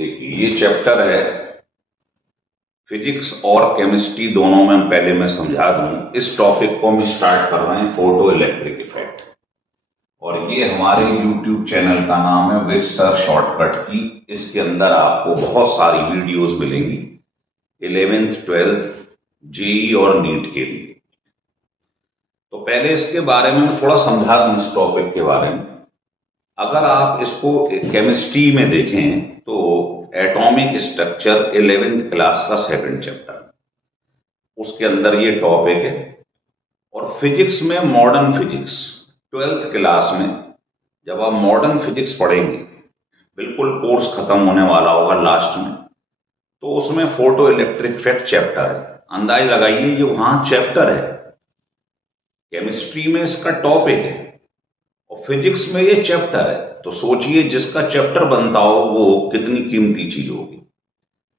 देखिए, ये चैप्टर है फिजिक्स और केमिस्ट्री दोनों में। पहले मैं समझा दूं, इस टॉपिक को हम स्टार्ट कर रहे हैं फोटो इलेक्ट्रिक इफेक्ट, और ये हमारे यूट्यूब चैनल का नाम है विद सर शॉर्टकट की। इसके अंदर आपको बहुत सारी वीडियोस मिलेंगी 11th 12th जेई और नीट के लिए। तो पहले इसके बारे में मैं थोड़ा समझा दूं, इस टॉपिक के बारे में। अगर आप इसको केमिस्ट्री में देखें तो एटॉमिक स्ट्रक्चर 11th क्लास का सेकंड चैप्टर, उसके अंदर ये टॉपिक है। और फिजिक्स में मॉडर्न फिजिक्स 12th क्लास में जब आप मॉडर्न फिजिक्स पढ़ेंगे, बिल्कुल कोर्स खत्म होने वाला होगा लास्ट में, तो उसमें फोटो इलेक्ट्रिक इफेक्ट चैप्टर है। अंदाज लगाइए ये वहां चैप्टर है, केमिस्ट्री में इसका टॉपिक है और फिजिक्स में ये चैप्टर है। तो सोचिए जिसका चैप्टर बनता हो वो कितनी कीमती चीज होगी।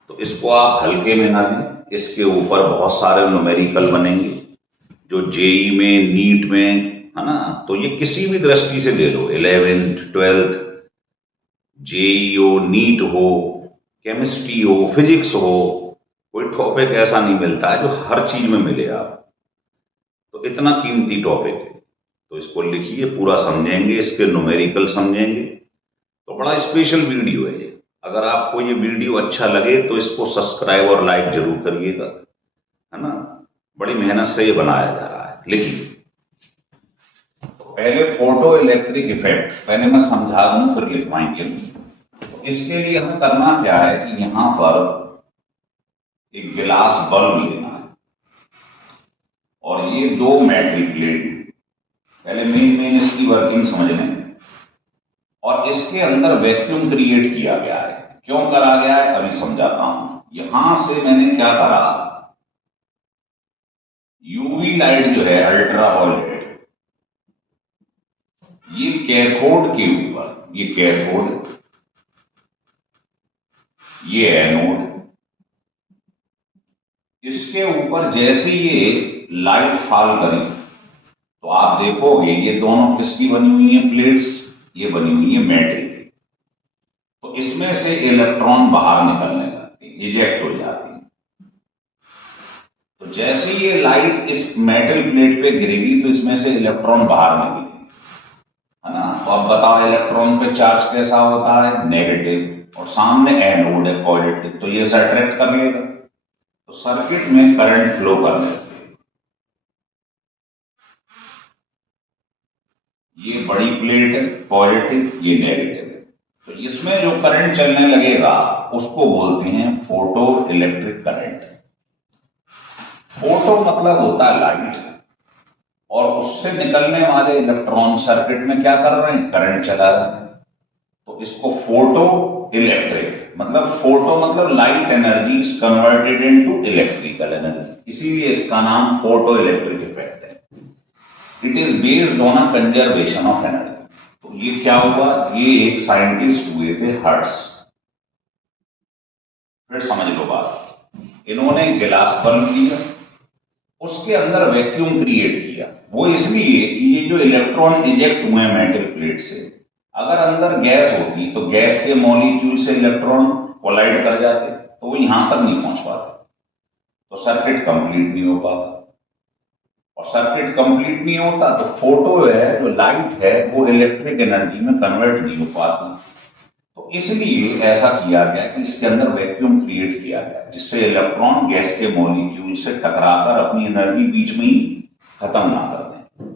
तो इसको आप हल्के में ना लें, इसके ऊपर बहुत सारे न्यूमेरिकल बनेंगे जो जेई में, नीट में, है ना। तो ये किसी भी दृष्टि से ले लो, 11th 12th जेई हो, नीट हो, केमिस्ट्री हो, फिजिक्स हो, कोई टॉपिक ऐसा नहीं मिलता है जो हर चीज में मिले आप। तो इतना कीमती टॉपिक है, तो इसको लिखिए, पूरा समझेंगे, इसके न्यूमेरिकल समझेंगे। तो बड़ा स्पेशल वीडियो है ये। अगर आपको ये वीडियो अच्छा लगे तो इसको सब्सक्राइब और लाइक जरूर करिएगा, है ना। बड़ी मेहनत से ये बनाया जा रहा है। लिखिए, तो पहले फोटो इलेक्ट्रिक इफेक्ट पहले मैं समझा दूं, फिर लिखवाएंगे। तो इसके लिए हमें करना क्या है कि यहां पर एक गिलास बल्ब लेना है और ये दो मेटल प्लेट। पहले मेन इसकी वर्किंग समझ लें। और इसके अंदर वैक्यूम क्रिएट किया गया है। क्यों करा गया है अभी समझाता हूं। यहां से मैंने क्या करा, यूवी लाइट जो है, अल्ट्रावायलेट, ये कैथोड के ऊपर, ये कैथोड, ये एनोड, इसके ऊपर जैसे ये लाइट फॉल करें तो आप देखोगे ये दोनों किसकी बनी हुई है प्लेट्स, ये बनी हुई है मेटल की। तो इसमें से इलेक्ट्रॉन बाहर निकलने लगते हैं, इजेक्ट हो जाती है। तो जैसे ये लाइट इस मेटल प्लेट पे गिरेगी तो इसमें से इलेक्ट्रॉन बाहर निकलेंगे, है ना। तो अब बताओ इलेक्ट्रॉन पे चार्ज कैसा होता है, नेगेटिव, और सामने एनोड है पॉजिटिव, तो ये अट्रैक्ट कर लेगा, तो सर्किट में करंट फ्लो कर लेते हैं। ये बड़ी प्लेट है पॉजिटिव, ये नेगेटिव है, तो इसमें जो करंट चलने लगेगा उसको बोलते हैं फोटो इलेक्ट्रिक करंट। फोटो मतलब होता है लाइट, और उससे निकलने वाले इलेक्ट्रॉन सर्किट में क्या कर रहे हैं, करंट चला रहे हैं। तो इसको फोटो इलेक्ट्रिक मतलब, फोटो मतलब light energy is converted into electrical energy, इसीलिए इसका नाम फोटो इलेक्ट्रिक इफेक्ट है। It is based on a conservation of energy. तो ये क्या हुआ, ये एक साइंटिस्ट हुए थे हर्ट्स। फिर समझ लो बात, इन्होंने गिलास बल्ब लिया, उसके अंदर वैक्यूम क्रिएट किया। वो इसलिए कि ये जो इलेक्ट्रॉन इजेक्ट हुए मेटल प्लेट से, अगर अंदर गैस होती तो गैस के मॉलिक्यूल से इलेक्ट्रॉन कोलाइड कर जाते, तो वो यहां तक नहीं पहुंच पाते, तो सर्किट कंप्लीट नहीं हो पाता। और सर्किट कंप्लीट नहीं होता तो फोटो है, जो लाइट है, वो इलेक्ट्रिक एनर्जी में कन्वर्ट नहीं हो पाती। तो इसलिए ऐसा किया गया कि इसके अंदर वैक्यूम क्रिएट किया गया, जिससे इलेक्ट्रॉन गैस के मॉलिक्यूल से टकराकर अपनी एनर्जी बीच में ही खत्म ना कर दें,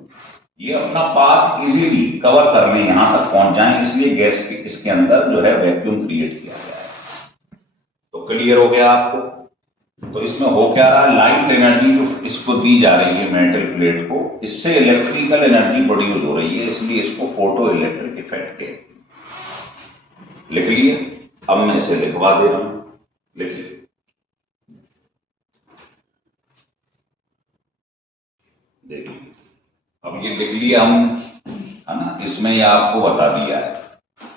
ये अपना पाथ इजीली कवर कर लें, यहां तक पहुंच जाएं, इसलिए गैस के इसके अंदर जो है वैक्यूम क्रिएट किया गया है। तो क्लियर हो गया आपको। तो इसमें हो क्या रहा है, लाइट एनर्जी जो इसको दी जा रही है मेटल प्लेट को, इससे इलेक्ट्रिकल एनर्जी प्रोड्यूस हो रही है, इसलिए इसको फोटो इलेक्ट्रिक इफेक्ट कहते हैं। लिख लिए, अब मैं इसे लिखवा दे रहा हूं। लिखिए, देखिए, अब ये लिख लिया हम, है ना। इसमें ये आपको बता दिया है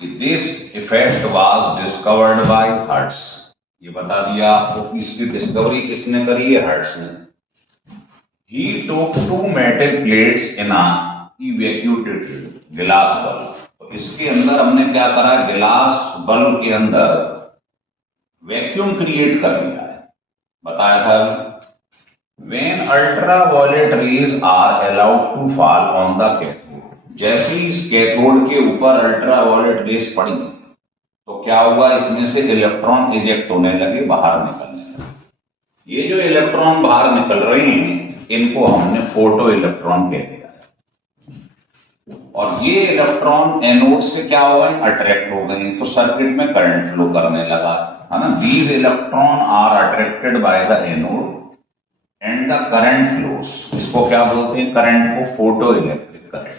कि this effect was discovered by Hertz. ये बता दिया आपको कि इसकी डिस्कवरी किसने करी है, हर्ट्स ने। ही टुक 2 मेटल प्लेट्स इन अ इवैक्यूएटेड ग्लास बल्ब। तो इसके अंदर हमने क्या करा, गिलास बल्ब के अंदर वैक्यूम क्रिएट कर दिया है, बताया था अभी। When ultraviolet rays are allowed to fall on the cathode, जैसे ही इस कैथोड के ऊपर अल्ट्रावायलेट रेस पड़ी तो क्या हुआ, इसमें से इलेक्ट्रॉन इजेक्ट होने लगे, बाहर निकलने लगे। ये जो इलेक्ट्रॉन बाहर निकल रहे हैं इनको हमने फोटो इलेक्ट्रॉन कह दिया है। और ये इलेक्ट्रॉन एनोड से क्या हो गए, अट्रैक्ट हो गए, तो सर्किट में करंट फ्लो करने लगा, है ना। These electron are attracted by the anode and the current flows, इसको क्या बोलते हैं, करंट को फोटो इलेक्ट्रिक करंट।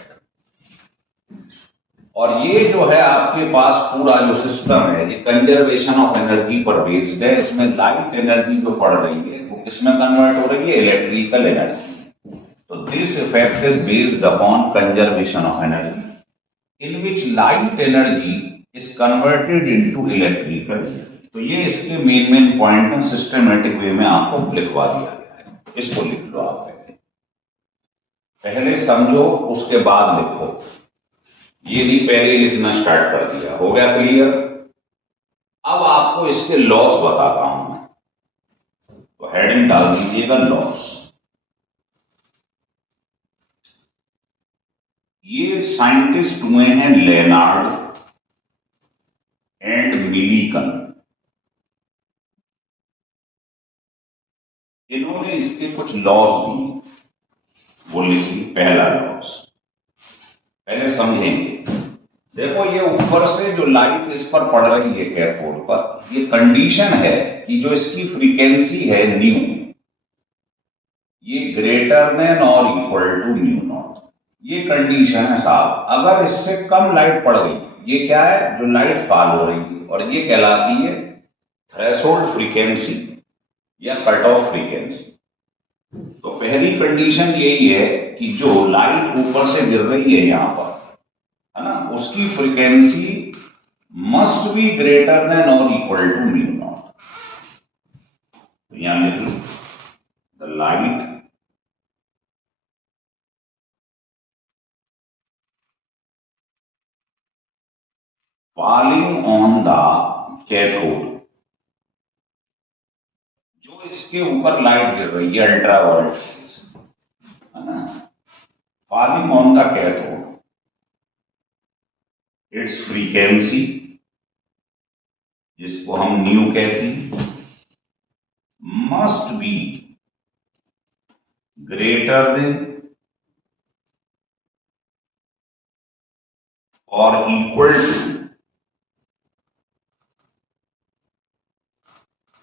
और ये जो है आपके पास पूरा जो सिस्टम है ये कंजर्वेशन ऑफ एनर्जी पर बेस्ड है। इसमें लाइट एनर्जी जो पड़ रही है वो किसमें कन्वर्ट हो रही है, इलेक्ट्रिकल एनर्जी। तो this effect is based upon conservation of energy in which light energy is converted into electrical. तो ये इसके मेन पॉइंट है, सिस्टमेटिक वे में आपको लिखवा दिया गया है, इसको लिख लो आप। पहले समझो उसके बाद लिखो, ये नहीं पहले लिखना स्टार्ट कर दिया। हो गया क्लियर। अब आपको इसके लॉस बताता हूं मैं, तो हेडिंग डाल दीजिएगा लॉस। ये साइंटिस्ट हुए हैं लेनार्ड एंड मिलीकन, इन्होंने इसके कुछ लॉस दिए, वो लिखिए। पहला लॉस पहले समझेंगे। देखो ये ऊपर से जो लाइट इस पर पड़ रही है कैथोड पर, ये कंडीशन है कि जो इसकी फ्रीक्वेंसी है न्यू, ये ग्रेटर देन और इक्वल टू न्यू नॉट, ये कंडीशन है साहब। अगर इससे कम लाइट पड़ गई, ये क्या है, जो लाइट फॉल हो रही है, और ये कहलाती है थ्रेशोल्ड फ्रीक्वेंसी या कट ऑफ फ्रीक्वेंसी। तो पहली कंडीशन यही है कि जो लाइट ऊपर से गिर रही है यहां पर, है ना, उसकी frequency must be greater than और इक्वल टू न्यू नॉट। तो यहां लिख लो, the light falling on the cathode, जो इसके ऊपर लाइट गिर रही है अल्ट्रावायलेट, है ना, falling on the cathode, it's frequency, जिसको हम न्यू कहते हैं, मस्ट बी ग्रेटर देन और इक्वल टू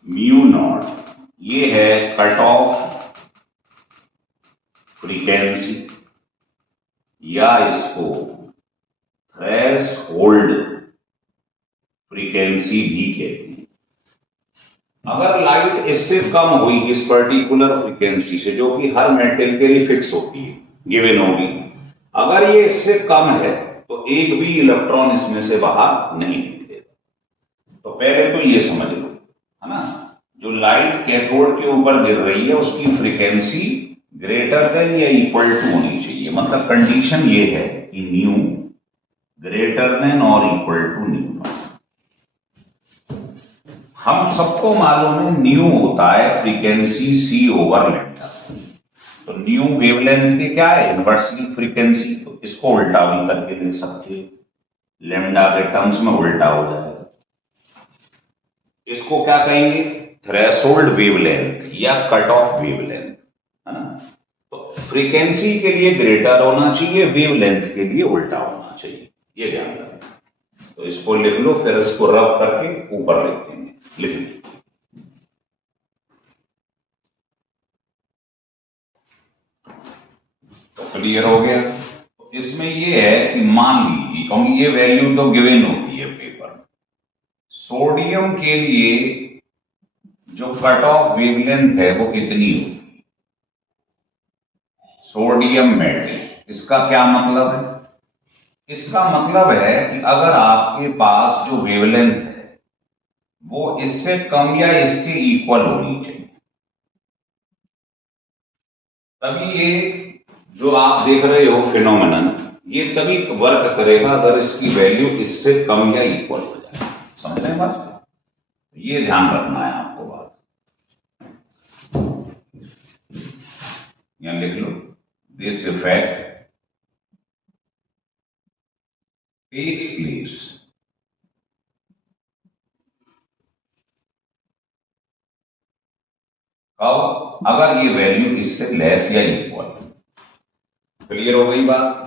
म्यू नॉट। ये है कट ऑफ फ्रीक्वेंसी, या इसको थ्रेशोल्ड फ्रीक्वेंसी भी कहते हैं। अगर लाइट इससे कम हुई इस पर्टिकुलर फ्रीक्वेंसी से, जो कि हर मेटल के लिए फिक्स होती है, गिवन होगी, अगर ये इससे कम है तो एक भी इलेक्ट्रॉन इसमें से बाहर नहीं निकलेगा। तो पहले तो ये समझ लो, है ना, जो लाइट कैथोड के ऊपर गिर रही है उसकी फ्रीक्वेंसी ग्रेटर देन या इक्वल टू होनी चाहिए। मतलब कंडीशन ये है कि न्यू ग्रेटर देन और इक्वल टू न्यू नॉट। हम सबको मालूम है न्यू होता है फ्रीक्वेंसी सी ओवर लैम्डा। तो न्यू वेवलेंथ के क्या है, इनवर्सली फ्रीक्वेंसी। तो इसको उल्टा भी करके लिख सकते हैं, लैम्डा के टर्म्स में उल्टा हो जाएगा। इसको क्या कहेंगे, थ्रेशोल्ड वेवलेंथ या कट ऑफ वेवलेंथ, है ना। तो फ्रीक्वेंसी के लिए ग्रेटर होना चाहिए, वेवलेंथ के लिए उल्टा होना चाहिए, ये ध्यान रखना। तो इसको लिख लो, फिर इसको रब करके ऊपर लिख देंगे, लिख लो। तो क्लियर हो गया। तो इसमें ये है कि मान लीजिए, क्योंकि ये वैल्यू तो गिवन होती है पेपर में, सोडियम के लिए जो कट ऑफ वेवलेंथ है वो कितनी होगी, सोडियम मेटल। इसका क्या मतलब है, इसका मतलब है कि अगर आपके पास जो वेवलेंथ है वो इससे कम या इसके इक्वल होनी चाहिए, तभी ये जो आप देख रहे हो फिनोमेनन, ये तभी वर्क करेगा अगर इसकी वैल्यू इससे कम या इक्वल हो जाए। समझ रहे हैं बात। ये ध्यान रखना है आपको बात, यहां लिख लो, दिस इफेक्ट टेक्स प्लेस कब, अगर ये वैल्यू इससे लेस या इक्वल। क्लियर हो गई बात।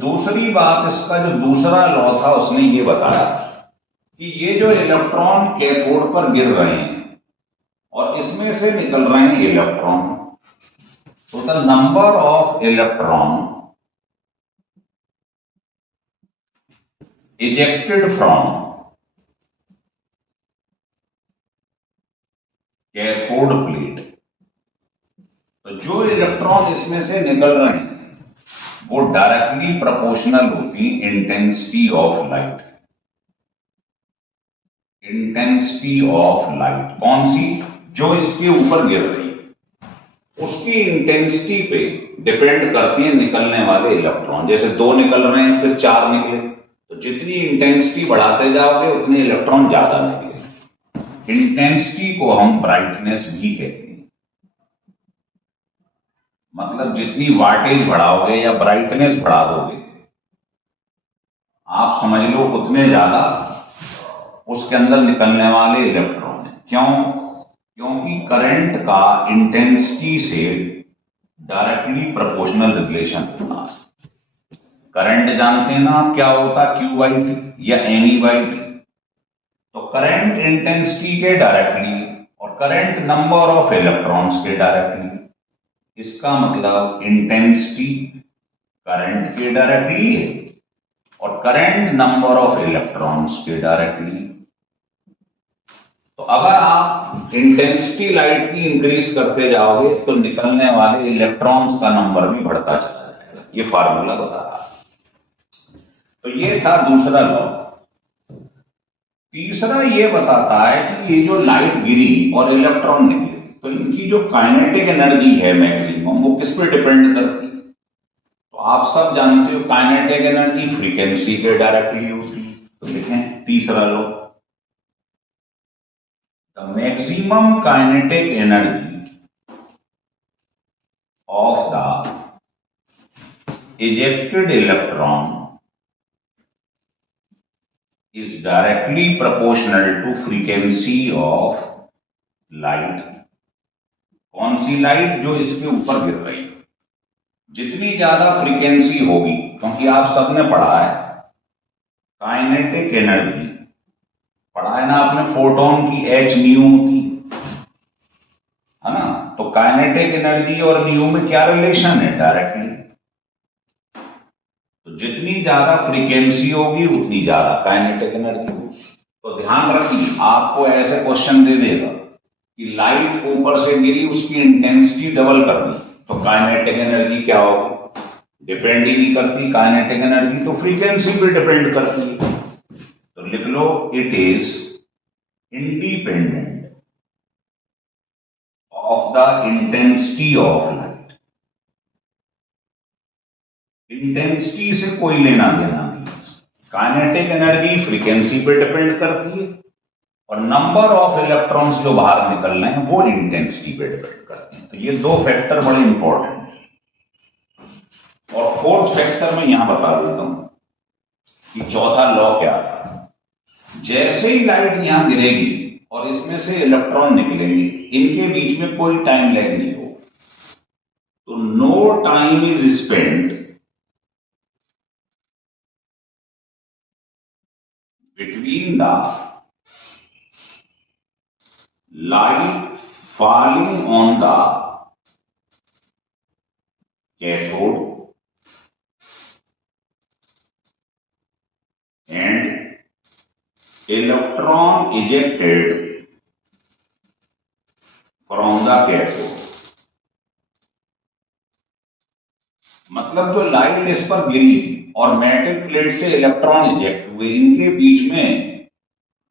दूसरी बात, इसका जो दूसरा लॉ था उसने ये बताया कि ये जो इलेक्ट्रॉन कैथोड पर गिर रहे हैं और इसमें से निकल रहे हैं इलेक्ट्रॉन, तो the number of electron ejected from cathode plate, तो जो इलेक्ट्रॉन इसमें से निकल रहे हैं वो डायरेक्टली प्रोपोर्शनल होती intensity of light. Intensity of light कौन सी, जो इसके ऊपर गिर रही है उसकी इंटेंसिटी पे डिपेंड करती है निकलने वाले इलेक्ट्रॉन। जैसे 2 निकल रहे हैं फिर 4 निकले, तो जितनी इंटेंसिटी बढ़ाते जाओगे उतने इलेक्ट्रॉन ज्यादा निकले। इंटेंसिटी को हम ब्राइटनेस भी कहते हैं। मतलब जितनी वाटेज बढ़ाओगे या ब्राइटनेस बढ़ा दोगे, आप समझ लो उतने ज्यादा उसके अंदर निकलने वाले इलेक्ट्रॉन। क्यों? क्योंकि करंट का इंटेंसिटी से डायरेक्टली प्रोपोर्शनल रिलेशन होता है। करंट जानते हैं ना आप क्या होता है, Q बाई टी या N बाई टी। तो करंट इंटेंसिटी के डायरेक्टली और करंट नंबर ऑफ इलेक्ट्रॉन्स के डायरेक्टली। इसका मतलब इंटेंसिटी करंट के डायरेक्टली है और करंट नंबर ऑफ इलेक्ट्रॉन्स के डायरेक्टली। तो अगर आप इंटेंसिटी लाइट की इंक्रीज करते जाओगे तो निकलने वाले इलेक्ट्रॉन्स का नंबर भी बढ़ता चला जाएगा। ये फार्मूला बता रहा है। तो ये था दूसरा लॉ। तीसरा ये बताता है कि ये जो लाइट गिरी और इलेक्ट्रॉन निकले, तो इनकी जो काइनेटिक एनर्जी है मैक्सिमम, वो किस पे डिपेंड करती है? तो आप सब जानते हो काइनेटिक एनर्जी फ्रीक्वेंसी के डायरेक्टली होती है। तो लिखें तीसरा law, the maximum kinetic energy of the ejected electron is directly proportional to frequency of light। कौन सी लाइट? जो इसके ऊपर गिर रही है। जितनी ज्यादा फ्रीक्वेंसी होगी, क्योंकि आप सबने पढ़ा है काइनेटिक एनर्जी, पढ़ा है ना आपने, फोटोन की h न्यू होती है ना। तो काइनेटिक एनर्जी और न्यू में क्या रिलेशन है? डायरेक्टली। तो जितनी ज्यादा फ्रीक्वेंसी होगी उतनी ज्यादा काइनेटिक एनर्जी होगी। तो ध्यान रखिए, आपको ऐसे क्वेश्चन दे देगा कि लाइट ऊपर से गिरी, उसकी इंटेंसिटी डबल कर दी, तो काइनेटिक एनर्जी क्या होगी? डिपेंड ही नहीं करती काइनेटिक एनर्जी, तो फ्रीक्वेंसी पे डिपेंड करती है। तो लिख लो, it is independent of the intensity of light. Intensity से कोई लेना देना नहीं। काइनेटिक एनर्जी फ्रीक्वेंसी पे डिपेंड करती है और नंबर ऑफ इलेक्ट्रॉन्स जो बाहर निकल रहे हैं वो इंटेंसिटी पे डिपेंड करते हैं। तो ये 2 फैक्टर बड़े इंपॉर्टेंट हैं। और 4th फैक्टर में यहां बता देता हूं कि चौथा लॉ क्या था। जैसे ही लाइट यहां गिरेगी और इसमें से इलेक्ट्रॉन निकलेंगे, इनके बीच में कोई टाइम लैग नहीं हो, तो no time is spent between the light falling on the cathode and electron ejected from the cathode। मतलब जो लाइट इस पर गिरी और मेटल प्लेट से इलेक्ट्रॉन इजेक्ट हुए, इनके बीच में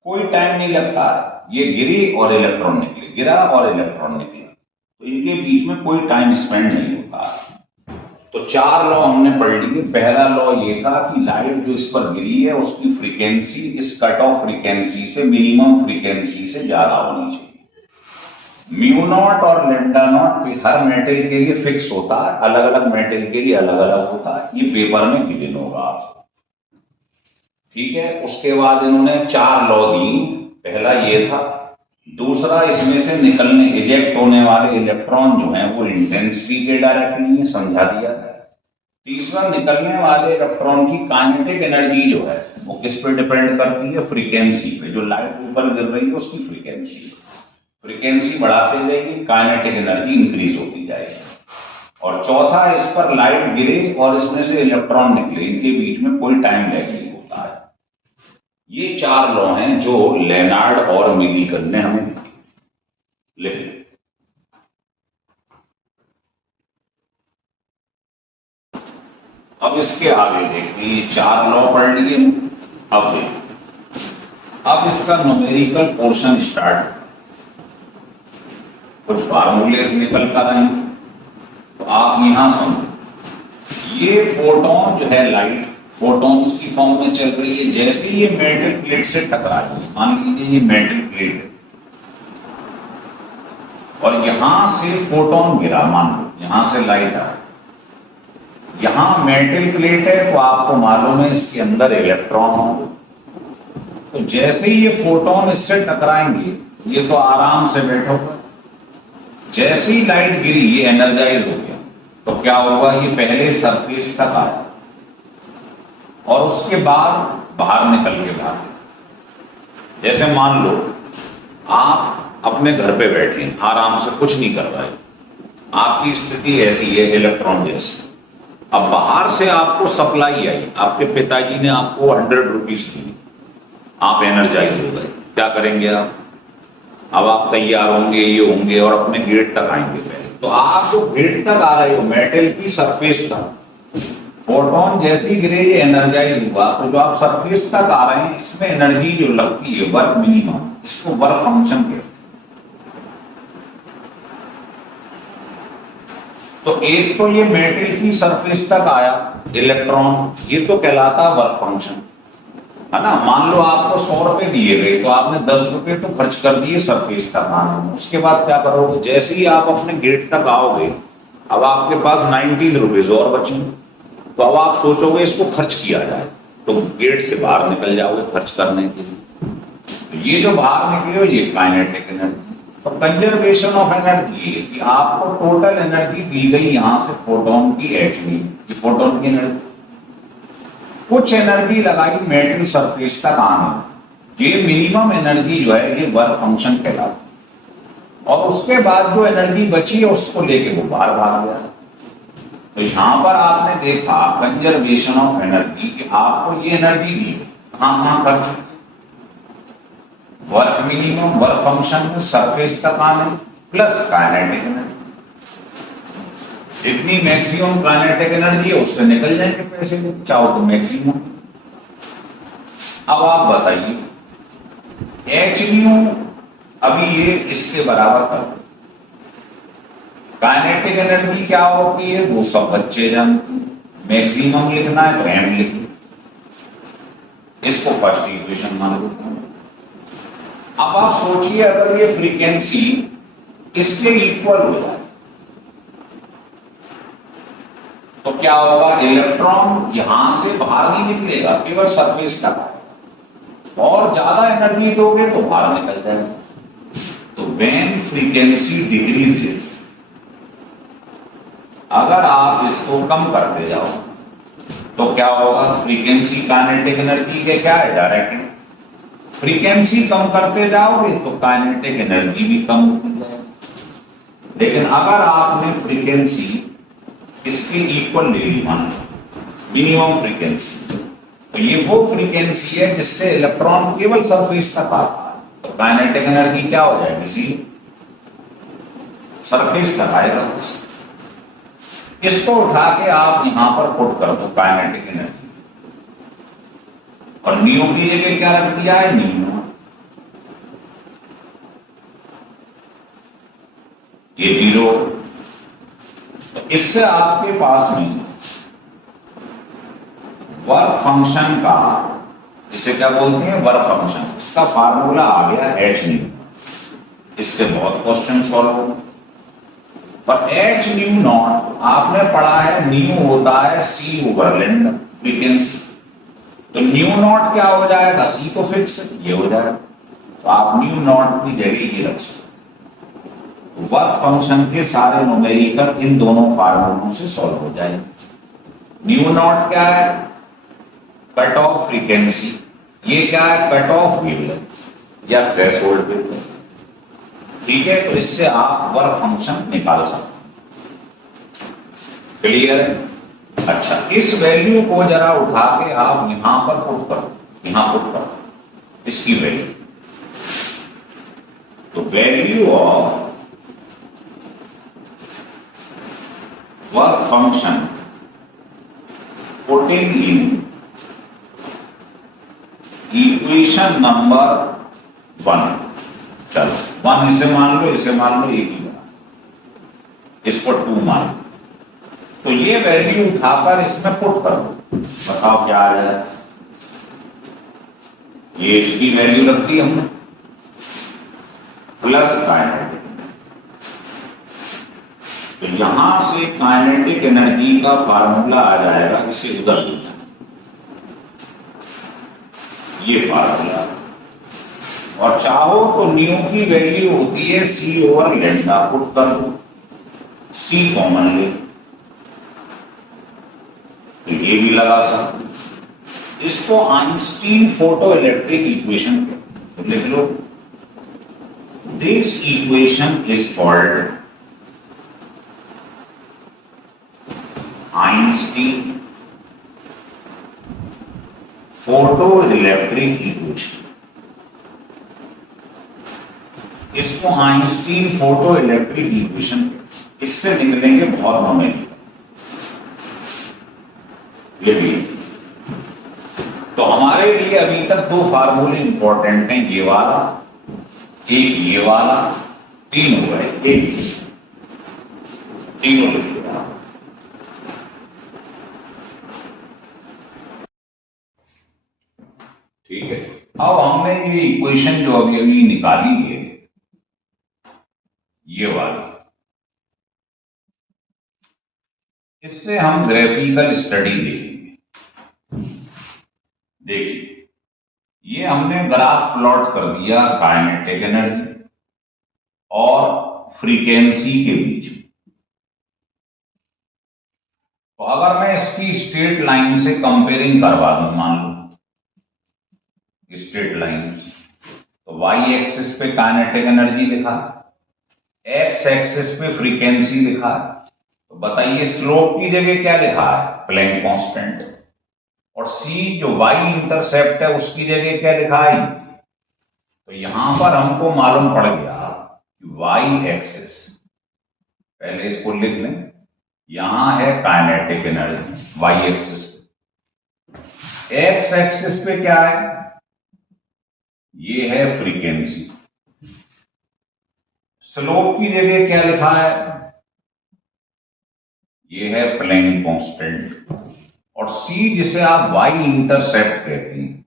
कोई टाइम नहीं लगता है। ये गिरी और इलेक्ट्रॉन निकले, गिरा और इलेक्ट्रॉन निकले, तो इनके बीच में कोई टाइम स्पेंड नहीं होता है। तो चार लॉ हमने पढ़ लिए। पहला लॉ ये था कि लाइट जो इस पर गिरी है उसकी फ्रीक्वेंसी इस कट ऑफ फ्रीक्वेंसी से मिनिमम फ्रीक्वेंसी से ज्यादा होनी चाहिए। म्यू नॉट और लेमडा नॉट हर मेटल के लिए फिक्स होता है, अलग अलग मेटल के लिए अलग अलग होता है। ये पेपर में गिवन होगा, ठीक है। उसके बाद इन्होंने चार लॉ दी। पहला ये था। दूसरा, इसमें से निकलने इजेक्ट होने वाले इलेक्ट्रॉन जो हैं वो इंटेंसिटी के डायरेक्टली है, समझा दिया है। तीसरा, निकलने वाले इलेक्ट्रॉन की काइनेटिक एनर्जी जो है वो किस पे डिपेंड करती है? फ्रीक्वेंसी पे। जो लाइट ऊपर गिर रही है उसकी फ्रीक्वेंसी बढ़ाते जाएगी, काइनेटिक एनर्जी इंक्रीज होती जाएगी। और चौथा, इस पर लाइट गिरे और इसमें से इलेक्ट्रॉन निकले, इनके बीच में कोई टाइम लैग नहीं होता है। ये चार लॉ हैं जो लेनार्ड और मिलीकन ने हमें लिखे। अब इसके आगे देखते हैं। ये चार लॉ पढ़ लिए। अब देखिए, अब इसका न्यूमेरिकल पोर्शन स्टार्ट। कुछ फार्मूलेस निकल कर आए, तो आप यहां समझो। ये फोटोन जो है लाइट फोटॉन्स की फॉर्म में चल रही है। जैसे ये मेटल प्लेट से टकराई, मान लीजिए ये मेटल प्लेट है और यहां से फोटोन गिरा, मान लो यहां से लाइट आ, यहां मेटल प्लेट है तो आपको मालूम है इसके अंदर इलेक्ट्रॉन होंगे। तो जैसे ही ये फोटोन इससे टकराएंगे, ये तो आराम से बैठा हुआ, जैसे ही लाइट गिरी ये एनर्जाइज हो गया। तो क्या होगा? ये पहले सरफेस तक आया और उसके बाद बाहर निकल के भागे। जैसे मान लो आप अपने घर पे बैठे आराम से, कुछ नहीं कर रहे, आपकी स्थिति ऐसी है इलेक्ट्रॉन जैसी। अब बाहर से आपको सप्लाई आई, आपके पिताजी ने आपको 100 रुपीज दी, आप एनर्जाइज हो गए। क्या करेंगे आप? अब आप तैयार होंगे, ये होंगे और अपने गेट तक आएंगे। पहले तो आप जो गेट तक आ रहे हो मेटल की सरफेस तक, फोटोन जैसे ही गिरे ये एनर्जाइज हुआ। तो जो आप सरफेस तक आ रहे हैं इसमें एनर्जी जो लगती है वर्क मिनिमम, इसको वर्क फंक्शन कहते हैं। तो एक तो ये मेटल की सरफेस तक आया इलेक्ट्रॉन, ये तो कहलाता वर्क फंक्शन, है ना। मान लो आपको 100 रुपए दिए गए तो आपने 10 रुपए तो खर्च कर दिए सरफेस तक आने में। उसके बाद क्या करोगे? जैसे ही आप अपने गेट तक आओगे, अब आपके पास 19 रुपीज और बचेंगे। तो अब आप सोचोगे इसको खर्च किया जाए, तो गेट से बाहर निकल जाओगे खर्च करने के लिए। तो ये जो बाहर निकले हो ये काइनेटिक एनर्जी। तो कंजर्वेशन ऑफ एनर्जी कि आपको टोटल एनर्जी दी गई यहां से फोटोन की एटमी, ये फोटोन की एनर्जी, कुछ एनर्जी लगाई मेटल सरफेस तक आने, ये मिनिमम एनर्जी जो है ये वर्क फंक्शन कहलाती। और उसके बाद जो एनर्जी बची है उसको लेके वो बाहर भाग गया। तो यहां पर आपने देखा कंजर्वेशन ऑफ एनर्जी कि आपको ये एनर्जी दी, कहां खर्च, वर्क मिनिमम, वर्क फंक्शन में सरफेस तक आने प्लस काइनेटिक एनर्जी। जितनी मैक्सिमम काइनेटिक एनर्जी है उससे निकल जाएंगे पैसे, चाहो तो मैक्सिमम। अब आप बताइए एच न्यू, अभी ये इसके बराबर कर, काइनेटिक एनर्जी क्या होती है वो सब बच्चे जानते हैं। मैक्सिमम लिखना है तो एम लिखिए, इसको फर्स्ट इक्वेशन मान लो। अब आप सोचिए अगर ये फ्रीक्वेंसी इसके इक्वल हो जाए तो क्या होगा? इलेक्ट्रॉन यहां से बाहर नहीं निकलेगा, केवल सरफेस तक आएगा। और ज्यादा एनर्जी दोगे तो बाहर निकल जाएगा। तो व्हेन फ्रीक्वेंसी डिक्रीजेस, अगर आप इसको कम करते जाओ तो क्या होगा? फ्रीक्वेंसी काइनेटिक एनर्जी के क्या है? डायरेक्ट। फ्रीक्वेंसी कम करते जाओगे तो काइनेटिक एनर्जी भी कम होती जाएगी। लेकिन अगर आपने फ्रीक्वेंसी इसके इक्वल ले ली, मान मिनिमम फ्रीक्वेंसी, तो ये वो फ्रीक्वेंसी है जिससे इलेक्ट्रॉन केवल सरफेस तक आता है, तो काइनेटिक एनर्जी क्या हो जाएगी? इसी सरफेस तक आएगा। इसको उठा के आप यहां पर पुट कर दो काइनेटिक एनर्जी, और न्यू की जगह क्या रख दिया है? न्यू। ये 0, तो इससे आपके पास में वर्क फंक्शन का, इसे क्या बोलते हैं, वर्क फंक्शन, इसका फार्मूला आ गया एच न्यू। इससे बहुत क्वेश्चन सॉल्व हो। पर एच न्यू नॉट आपने पढ़ा है, न्यू होता है सी ओवर लैम्डा फ्रीक्वेंसी। तो न्यू नॉट क्या हो जाएगा, सी तो फिक्स ये हो जाएगा, तो आप न्यू नॉट की जगह ही रख सकते। वर्क फंक्शन के सारे न्यूमेरिकल इन दोनों फार्मूलों से सॉल्व हो जाएंगे। न्यू नॉट क्या है, कट ऑफ फ्रीक्वेंसी, ये क्या है, कट ऑफ वेवलेंथ या थ्रेशोल्ड वेवलेंथ। ठीक है, तो इससे आप वर्क फंक्शन निकाल सकते हैं। क्लियर है? अच्छा, इस वैल्यू को जरा उठा के आप यहां पर पुट करो, यहां पुट करो इसकी वैल्यू। तो value of work function putting in equation number 1, चलो 1 इसे मान लो, इसे मान लो, एक ही बना, इसको 2 मान लो। तो ये वैल्यू उठाकर इसमें पुट कर दो, बताओ क्या आ जाए। ये इसकी वैल्यू रख दी हमने, प्लस काइनेटिक, तो यहां से काइनेटिक एनर्जी का फार्मूला आ जाएगा, इसे उधर देना, ये फार्मूला। और चाहो तो न्यू की वैल्यू होती है सी ओवर लैम्डा, पुट कर दो, सी कॉमन ले, तो ये भी लगा सकते। इसको आइंस्टीन फोटो इलेक्ट्रिक इक्वेशन कहते हैं, तो लिख लो, this equation is called Einstein photoelectric equation. इसको आइंस्टीन फोटो इलेक्ट्रिक इक्वेशन, इससे निकलेंगे बहुत नॉर्मल। ये भी तो हमारे लिए अभी तक 2 फार्मूले इंपॉर्टेंट हैं, ये वाला एक, ये वाला, 3 हो गए, एक तीनों लिखिएगा। ठीक है, अब हमने ये इक्वेशन जो अभी अभी निकाली है, ये वाली, इससे हम ग्राफिकल स्टडी देखेंगे। देखिए, ये हमने ग्राफ प्लॉट कर दिया काइनेटिक एनर्जी और फ्रीक्वेंसी के बीच में। तो अगर मैं इसकी स्ट्रेट लाइन से कंपेयरिंग करवा दूं, मान लो स्ट्रेट लाइन, तो वाई एक्सिस पे काइनेटिक एनर्जी लिखा, एक्स एक्सिस पे फ्रीक्वेंसी लिखा है, तो बताइए स्लोप की जगह क्या लिखा है, प्लैंक कांस्टेंट, और सी जो वाई इंटरसेप्ट है उसकी जगह क्या लिखा है। तो यहां पर हमको मालूम पड़ गया कि वाई एक्सिस, पहले इसको लिख लें, यहां है kinetic energy Y axis, X axis पे क्या है, ये है फ्रीक्वेंसी, स्लोप की जगह क्या लिखा है, ये है प्लैंक कांस्टेंट, और सी जिसे आप वाई इंटरसेप्ट कहते हैं,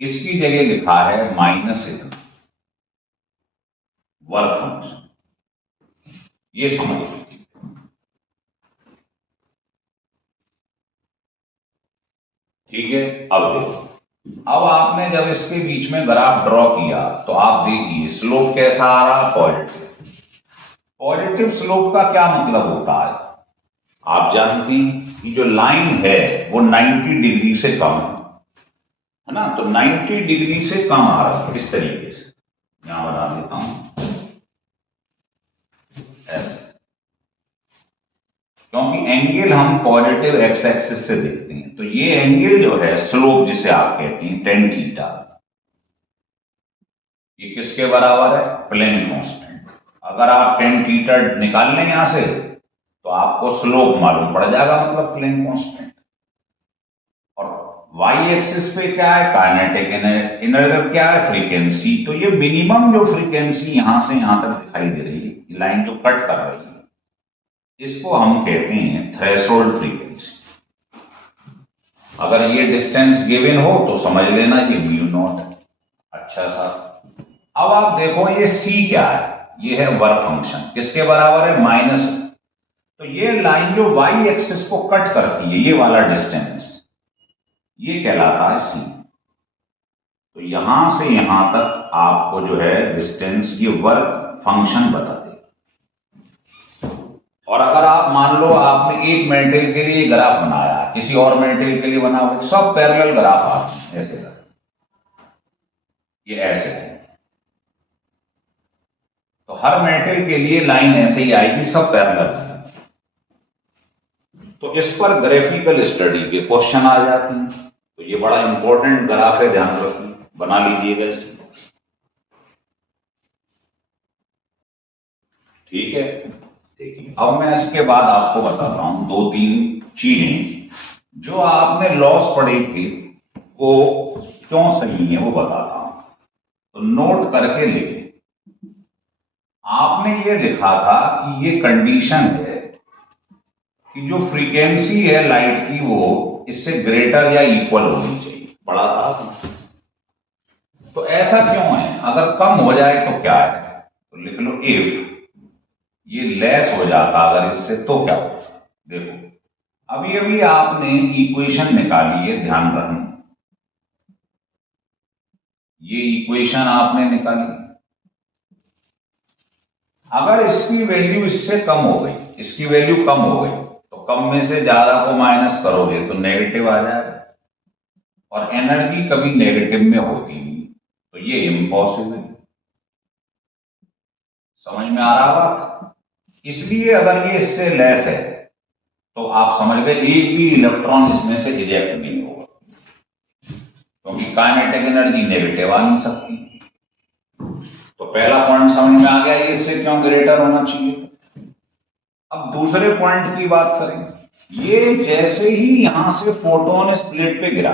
इसकी जगह लिखा है माइनस इतना, वर्क फंक्शन। ये समझ, ठीक है। अब देखो, अब आपने जब इसके बीच में ग्राफ ड्रॉ किया तो आप देखिए स्लोप कैसा आ रहा, पॉजिटिव। पॉजिटिव स्लोप का क्या मतलब होता है, आप जानती हैं कि जो लाइन है वो 90 डिग्री से कम है ना, तो 90 डिग्री से कम आ रहा है, इस तरीके से यहां बना देता हूं ऐसे, क्योंकि एंगल हम पॉजिटिव एक्स एक्सिस से देखते हैं, तो ये एंगल जो है स्लोप जिसे आप कहते हैं tan थीटा, ये किसके बराबर है, प्लैंक कांस्टेंट। अगर आप tan थीटा निकाल लें यहां से तो आपको स्लोप मालूम पड़ जाएगा, मतलब प्लैंक कांस्टेंट। और वाई एक्सिस पे क्या है, काइनेटिक एनर्जी क्या है, फ्रीक्वेंसी। तो ये मिनिमम जो फ्रीक्वेंसी यहां से यहां तक दिखाई दे रही है लाइन जो कट कर रही है, इसको हम कहते हैं थ्रेशोल्ड फ्रीक्वेंसी। अगर ये डिस्टेंस गिवन हो तो समझ लेना ये म्यू नॉट है। अच्छा सा, अब आप देखो ये सी क्या है, ये है वर्क फंक्शन, किसके बराबर है, माइनस। तो ये लाइन जो वाई एक्सिस को कट करती है, ये वाला डिस्टेंस, ये कहलाता है सी। तो यहां से यहां तक आपको जो है डिस्टेंस, ये वर्क फंक्शन बता दे। और अगर आप मान लो आपने एक मेटेरियल के लिए ग्राफ बनाया, किसी और मेटेरियल के लिए बना हुआ, सब पैरेलल ग्राफ आप ऐसे कर, ये ऐसे है, तो हर मेटेरियल के लिए लाइन ऐसे ही आएगी, सब पैरेलल है। तो इस पर ग्राफिकल स्टडी के क्वेश्चन आ जाते हैं। तो ये बड़ा इंपॉर्टेंट ग्राफ है, ध्यान रखिए, बना लीजिएगा इसे। ठीक है, देखिए अब मैं इसके बाद आपको बताता हूं दो तीन चीजें जो आपने लॉस पढ़ी थी वो क्यों सही है, वो बताता हूं। तो नोट करके लिखें। आपने ये लिखा था कि ये कंडीशन है कि जो फ्रीक्वेंसी है लाइट की वो इससे ग्रेटर या इक्वल होनी चाहिए, पढ़ा था। तो ऐसा क्यों है, अगर कम हो जाए तो क्या है, तो लिख लो इफ ये लेस हो जाता अगर इससे तो क्या हो। देखो अभी अभी आपने इक्वेशन निकाली है, ध्यान रखना, ये इक्वेशन आपने निकाली। अगर इसकी वैल्यू इससे कम हो गई, इसकी वैल्यू कम हो गई, तो कम में से ज्यादा को माइनस करोगे तो नेगेटिव आ जाएगा, और एनर्जी कभी नेगेटिव में होती नहीं, तो ये इम्पॉसिबल है। समझ में आ रहा बात। इसलिए अगर ये इससे लेस है तो आप समझ गए एक भी इलेक्ट्रॉन इसमें से इजेक्ट नहीं होगा, क्योंकि काइनेटिक एनर्जी नेगेटिव आ नहीं सकती। तो पहला पॉइंट समझ में आ गया, ये इससे क्यों ग्रेटर होना चाहिए। अब दूसरे पॉइंट की बात करें, ये जैसे ही यहां से फोटोन इस प्लेट पे गिरा,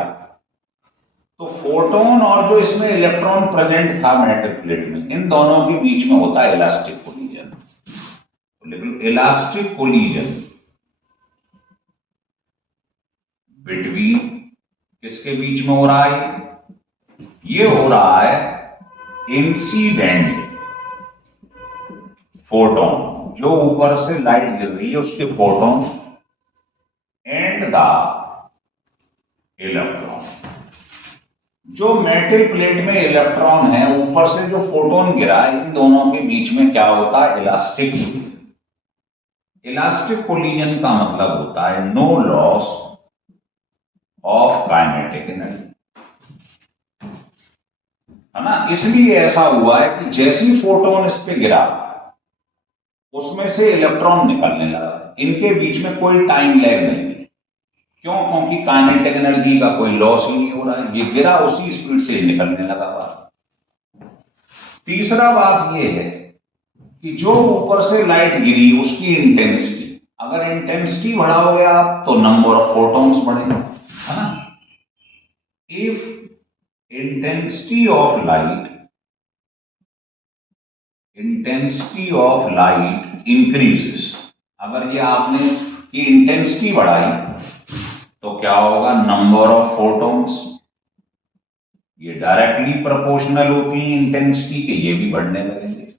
तो फोटोन और जो इसमें इलेक्ट्रॉन प्रेजेंट था मेटल प्लेट में, इन दोनों के बीच में होता है इलास्टिक कोलिजन। लेकिन इलास्टिक कोलिजन बिटवीन किसके बीच में हो रहा है, ये हो रहा है इंसिडेंट फोटोन, जो ऊपर से लाइट गिर रही है उसके फोटोन, एंड द इलेक्ट्रॉन। जो मेटल प्लेट में इलेक्ट्रॉन है, ऊपर से जो फोटोन गिरा है, इन दोनों के बीच में क्या होता है, इलास्टिक कोलिजन। इलास्टिक कोलिजन का मतलब होता है no loss of kinetic energy, है ना। इसलिए ऐसा हुआ है कि जैसी फोटोन इस पे गिरा उसमें से इलेक्ट्रॉन निकलने लगा, इनके बीच में कोई टाइम लैग नहीं है। क्यों, क्योंकि काइनेटिक एनर्जी का कोई लॉस ही नहीं हो रहा है, ये गिरा उसी स्पीड से निकलने लगा। तीसरा बात ये है कि जो ऊपर से लाइट गिरी उसकी इंटेंसिटी, अगर इंटेंसिटी बढ़ाओगे आप तो नंबर ऑफ फोटॉन्स बढ़ेंगे, है ना। If intensity of light increases, अगर ये आपने इसकी इंटेंसिटी बढ़ाई तो क्या होगा, नंबर ऑफ फोटॉन्स, ये डायरेक्टली प्रोपोर्शनल होती है इंटेंसिटी के, ये भी बढ़ने लगेंगे।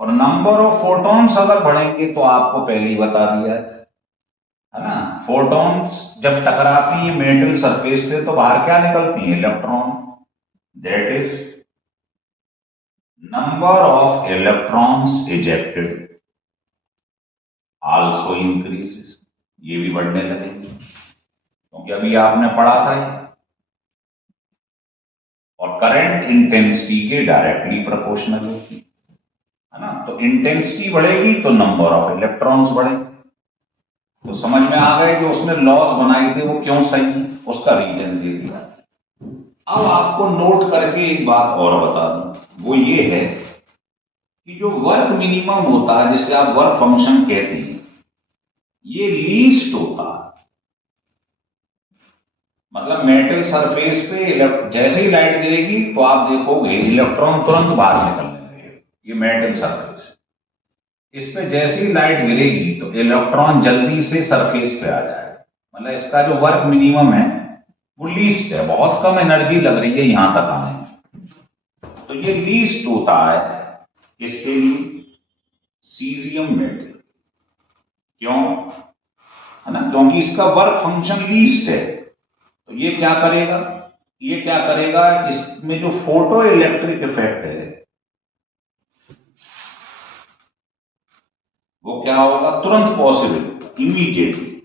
और नंबर ऑफ फोटॉन्स अगर बढ़ेंगे तो आपको पहले ही बता दिया है ना, फोटॉन्स जब टकराती है मेटल सरफेस से तो बाहर क्या निकलती है, electron. That is number of electrons ejected also increases, ये भी बढ़ने लगेंगे, क्योंकि अभी आपने पढ़ा था ये। और करंट इंटेंसिटी के डायरेक्टली प्रोपोर्शनल होती है ना। तो इंटेंसिटी बढ़ेगी तो नंबर ऑफ इलेक्ट्रॉन्स बढ़ेंगे। तो समझ में आ गए कि उसने लॉस बनाए थे वो क्यों सही, उसका रीजन दे दिया। अब आपको नोट करके एक बात और बता दूं, वो ये है कि जो वर्क मिनिमम होता है, जिसे आप वर्क फंक्शन कहते हैं, ये लीस्ट होता है। मतलब मेटल सरफेस पे जैसे ही लाइट गिरेगी तो आप देखोगे इलेक्ट्रॉन तुरंत बाहर निकलने लगेगा, ये मेटल सरफेस। इस पे जैसी ही लाइट गिरेगी तो इलेक्ट्रॉन जल्दी से सरफेस पे आ जाएगा। मतलब इसका जो वर्क मिनिमम है वो लीस्ट है, बहुत कम एनर्जी लग रही है यहां तक आने में। तो ये लीस्ट होता है इसके लिए सीजियम मेटल। क्यों? है ना, क्योंकि इसका वर्क फंक्शन लीस्ट है। तो ये क्या करेगा, इसमें जो फोटो इलेक्ट्रिक इफेक्ट है वो क्या होगा, तुरंत पॉसिबल, इमीडिएटली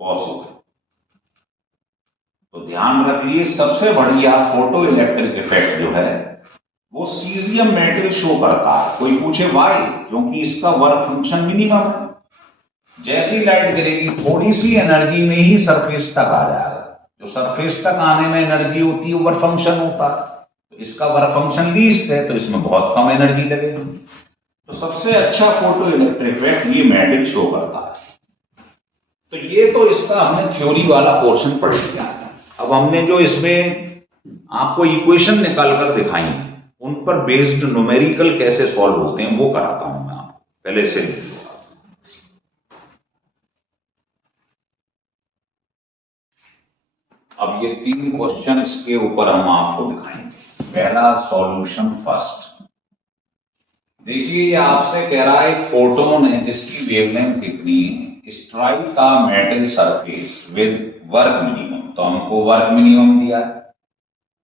पॉसिबल। तो ध्यान रखिए, सबसे बढ़िया फोटो इलेक्ट्रिक इफेक्ट जो है वो सीजियम मेटल शो करता है। कोई पूछे वाई, क्योंकि इसका वर्क फंक्शन मिनिमम है। जैसी लाइट गिरेगी थोड़ी सी एनर्जी में ही सरफेस तक आ जाएगा। जो सरफेस तक आने में एनर्जी होती है वर्क फंक्शन होता है। तो इसका वर्क फंक्शन लीस्ट है, तो इसमें बहुत कम एनर्जी लगेगी। तो सबसे अच्छा फोटो इलेक्ट्रिक इफेक्ट ये मेटल शो करता है। तो ये तो इसका हमने थ्योरी वाला पोर्शन पढ़ लिया। अब हमने जो इसमें आपको इक्वेशन निकाल कर दिखाई उन पर बेस्ड न्यूमेरिकल कैसे सॉल्व होते हैं वो कराता हूं मैं आपको, पहले से। अब ये 3 क्वेश्चन इसके ऊपर हम आपको दिखाएंगे। पहला सॉल्यूशन फर्स्ट। देखिए ये आपसे कह रहा है एक फोटोन है जिसकी वेवलेंथ कितनी है, स्ट्राइक का metal surface with work minimum. तो हमको वर्क मिनिमम दिया है,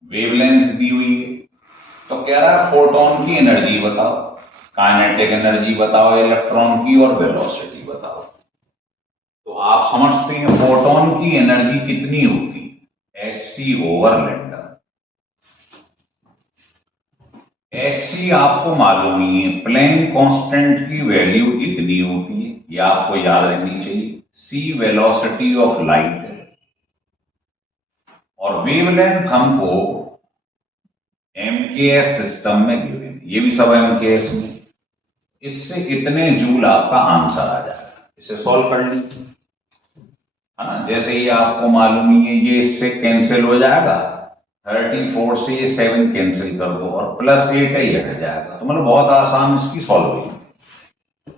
वेवलेंथ दी हुई है। तो कह रहा है फोटोन की एनर्जी बताओ, काइनेटिक एनर्जी बताओ इलेक्ट्रॉन की, और वेलोसिटी बताओ। तो आप समझते हैं फोटोन की एनर्जी कितनी होती है, hc/λ। hc आपको मालूम ही है, प्लैंक कांस्टेंट की वैल्यू इतनी होती है, ये आपको याद रहनी चाहिए। c वेलोसिटी ऑफ लाइट है, और वेवलेंथ हमको MKS सिस्टम में गिवन, ये भी सब MKS में। इससे कितने जूल आपका आंसर आ जाएगा, इसे सॉल्व कर लीजिए, है ना। जैसे ही आपको मालूम ही है, ये इससे कैंसिल हो जाएगा, 34 से ये 7 कैंसिल कर दो और +8 ही हट जाएगा। तो मतलब बहुत आसान इसकी सॉल्व हुई।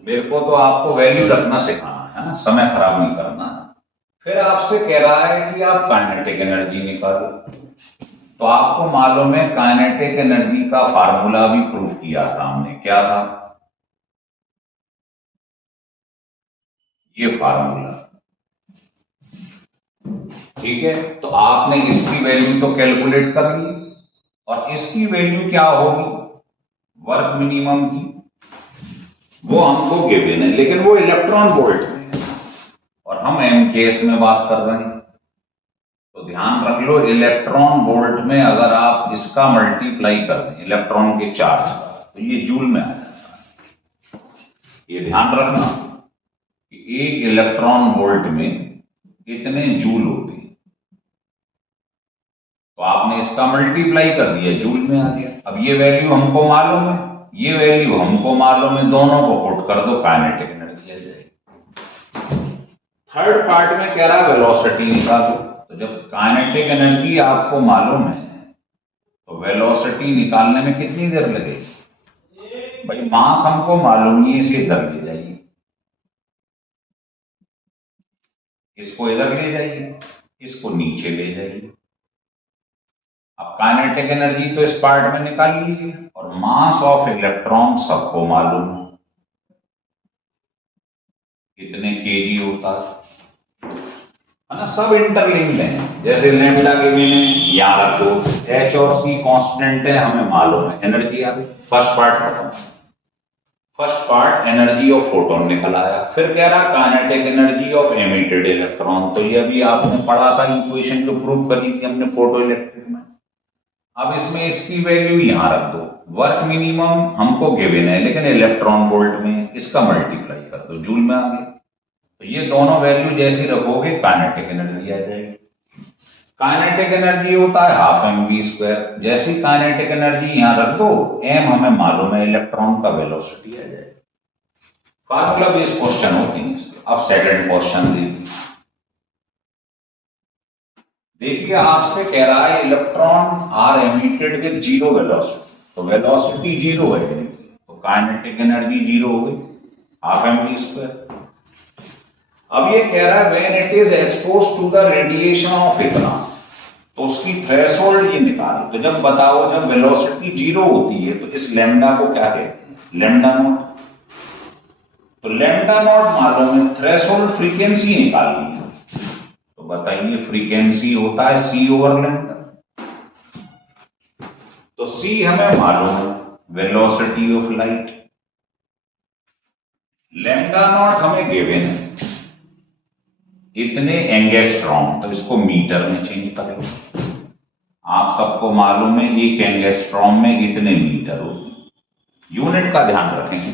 मेरे को तो आपको वैल्यू रखना सिखाना है ना, समय खराब नहीं करना। फिर आपसे कह रहा है कि आप काइनेटिक एनर्जी निकालो। तो आपको मालूम है काइनेटिक एनर्जी का फार्मूला भी प्रूफ किया था हमने, क्या था, ये फार्मूला, ठीक है। तो आपने इसकी वैल्यू तो कैलकुलेट कर ली, और इसकी वैल्यू क्या होगी वर्क मिनिमम की, वो हमको गिवन है, लेकिन वो इलेक्ट्रॉन वोल्ट में है और हम MKS में बात कर रहे हैं। तो ध्यान रख लो, इलेक्ट्रॉन वोल्ट में अगर आप इसका मल्टीप्लाई कर दें इलेक्ट्रॉन के चार्ज का, तो ये जूल में आ जाता है। ये ध्यान रखना कि 1 इलेक्ट्रॉन वोल्ट में कितने जूल होते हैं। तो आपने इसका मल्टीप्लाई कर दिया, जूल में आ गया। अब ये वैल्यू हमको मालूम है, ये वैल्यू हमको मालूम है, दोनों को पुट कर दो, काइनेटिक एनर्जी आ जाएगी। थर्ड पार्ट में कह रहा है वेलोसिटी निकालो। तो जब काइनेटिक एनर्जी आपको मालूम है तो वेलोसिटी निकालने में कितनी देर लगेगी, भाई मास हमको मालूम ही, इसे इधर ले जाइए, इसको इधर ले जाइए, इसको नीचे ले जाइए। अब काइनेटिक एनर्जी तो इस पार्ट में निकाल लीजिए, और मास ऑफ इलेक्ट्रॉन सबको मालूम है कितने केजी होता है ना। सब इंटरलिंक्ड है, जैसे लैम्डा के भी याद रखो, H और C कांस्टेंट है, हमें मालूम है, एनर्जी आ गई। फर्स्ट पार्ट खत्म। First part energy of photon निकल आया। फिर कह रहा kinetic energy of emitted electron. तो ये अभी आपने पढ़ा था इक्वेशन जो प्रूव करी थी हमने फोटो इलेक्ट्रिक में। अब इसमें इसकी वैल्यू यहां रख दो, वर्क मिनिमम हमको गिवन है लेकिन इलेक्ट्रॉन वोल्ट में, इसका मल्टीप्लाई कर दो, जूल में आ गया। तो ये दोनों वैल्यू जैसी रखोगे काइनेटिक एनर्जी आ जाएगी। काइनेटिक एनर्जी होता है 12mv²। जैसी काइनेटिक एनर्जी यहां रख दो, m हमें मालूम है, इलेक्ट्रॉन का वेलोसिटी आ जाएगी। फार्मूला बेस्ड क्वेश्चन होती है इसके। अब सेकंड क्वेश्चन देखिए आपसे कह रहा है electron are emitted with 0 velocity. तो वेलोसिटी जीरो है, तो काइनेटिक एनर्जी जीरो हो गई, हाफ mv²। अब ये कह रहा है when it is exposed to the radiation of इतना, तो उसकी थ्रेशोल्ड ये निकाली। तो जब बताओ, जब वेलोसिटी जीरो होती है तो इस लैम्डा को क्या कहते हैं? Lambda naught. तो लैम्डा नॉट मालूम है, थ्रेशोल्ड फ्रीक्वेंसी निकालनी है। तो बताइए फ्रीक्वेंसी होता है सी ओवर लैम्डा। तो सी हमें मालूम है, velocity of light. Lambda naught हमें गिवन है इतने एंगस्ट्रॉम, तो इसको मीटर में चेंज कर लो। आप सबको मालूम है एक एंगस्ट्रॉम में इतने मीटर होते हैं, यूनिट का ध्यान रखेंगे,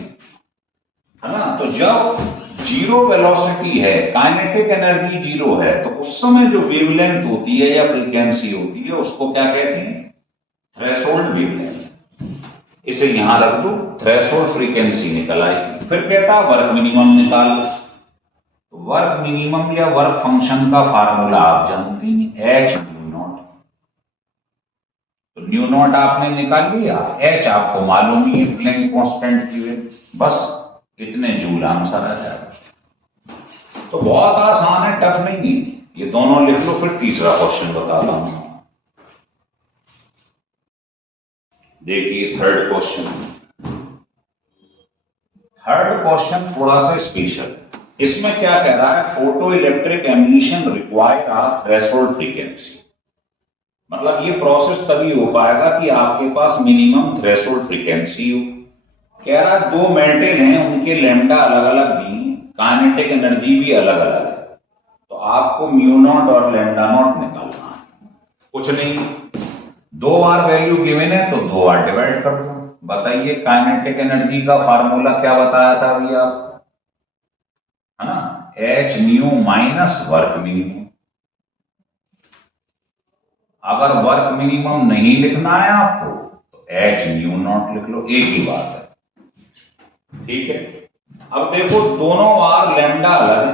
है ना। तो जब जीरो वेलोसिटी है, काइनेटिक एनर्जी जीरो है, तो उस समय जो वेवलेंथ होती है या फ्रीक्वेंसी होती है उसको क्या कहते हैं? Threshold wavelength. इसे यहां रख दो, थ्रेशोल्ड फ्रीक्वेंसी निकल आएगी। फिर कहता वर्क मिनिमम निकाल। तो वर्क मिनिमम या वर्क फंक्शन का फार्मूला आप जानते हैं, एच न्यू नॉट। तो न्यू नॉट आपने निकाल लिया, एच आपको मालूम ही है, प्लेन कांस्टेंट की वैल्यू, बस इतने जूल आंसर आ जाएगा। तो बहुत आसान है, टफ नहीं है। ये दोनों लिख लो, फिर तीसरा क्वेश्चन बताता हूं। देखिए थर्ड क्वेश्चन। थर्ड क्वेश्चन थोड़ा सा स्पेशल। इसमें क्या कह रहा है? फोटो इलेक्ट्रिक एमिशन रिक्वायर आ थ्रेशोल्ड फ्रीक्वेंसी। मतलब ये प्रोसेस तभी हो पाएगा कि आपके पास मिनिमम थ्रेशोल्ड फ्रीक्वेंसी हो। कह रहा है दो मेटल हैं, उनके लैम्डा अलग अलग दी, काइनेटिक एनर्जी भी अलग अलग है। तो आपको म्यू नॉट और लैम्डा नॉट निकालना है। कुछ नहीं, दो बार वैल्यू गिवन है तो दो बार डिवाइड कर दो। बताइए काइनेटिक एनर्जी का फार्मूला क्या बताया था अभी आप, है ना? H new minus work minimum. अगर वर्क मिनिमम नहीं लिखना है आपको तो एच न्यू नॉट लिख लो, एक ही बात है, ठीक है। अब देखो दोनों बार लैम्डा अलग है,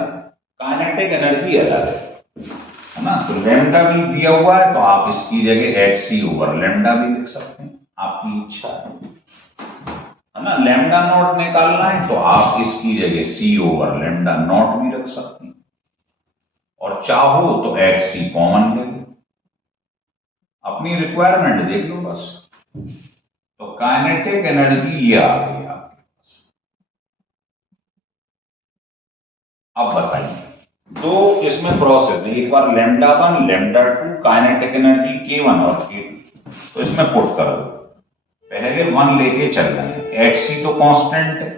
काइनेटिक एनर्जी अलग है ना। तो लैम्डा भी दिया हुआ है तो आप इसकी जगह एच सी ओवर लैम्डा भी लिख सकते हैं, आपकी इच्छा है ना। लैम्डा नॉट निकालना है तो आप इसकी जगह सी ओवर लैम्डा नॉट भी रख सकते हैं, और चाहो तो एच सी कॉमन ले लो, अपनी रिक्वायरमेंट देख लो बस। तो काइनेटिक एनर्जी ये आ गई आपके पास। अब बताइए, दो इसमें प्रोसेस है, एक बार lambda one lambda two, kinetic energy K one और के टू, तो इसमें पुट कर दो। पहले वन लेके चल रहे हैं, एच सी तो कांस्टेंट है,